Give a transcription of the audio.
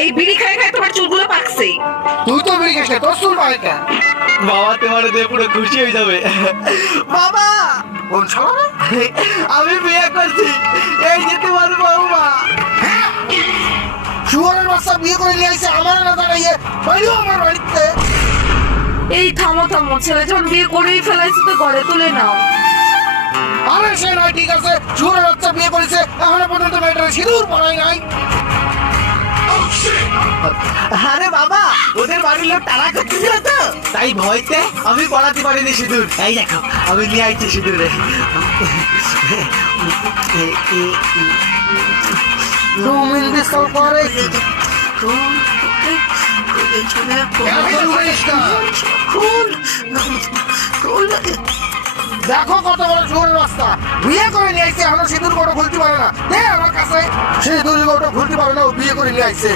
এই বিড়ি খাই খাই তোমার চুলগুলো পাকছে। তুই তো বেরিয়ে গেছে, তোর চুল পাইকা। বাবা তোমার দিয়ে পুরো খুশি হয়ে যাবে। বাবা বলছো আমি বিয়ে করছি, এই যে তোমার বৌমা। শুয়ারের বাচ্চা বিয়ে করে নিয়ে আসছে আমার না দাঁড়াইয়ে বাইরেও আমার বাড়িতে। এই থামো থামো, ছেলে যখন বিয়ে করেই ফেলাইছে তো ঘরে তুলে নাও। আরে সে নয়, ঠিক আছে, শুয়ারের বাচ্চা বিয়ে করেছে, এখনো পর্যন্ত মেয়েটার সিঁদুর পরাই নাই। আরে বাবা ওদের বাড়ির লোক তারা করতেছিল তো, তাই ভয়তে আমি পড়াতে পারিনি সিঁদুর। এই দেখো আমি নিয়ে আইছি সিঁদুরে। রুমিন দিস্তল করে দেখো কত বড় শুয়ারের রাস্তা, বিয়ে করে নিয়ে আসছে, এখনো সিঁদুর কোটো খুলতে পারে না। দে আমার কাছে সিঁদুর কোটো খুলতে পারে না, ও বিয়ে করে নিয়ে আসছে।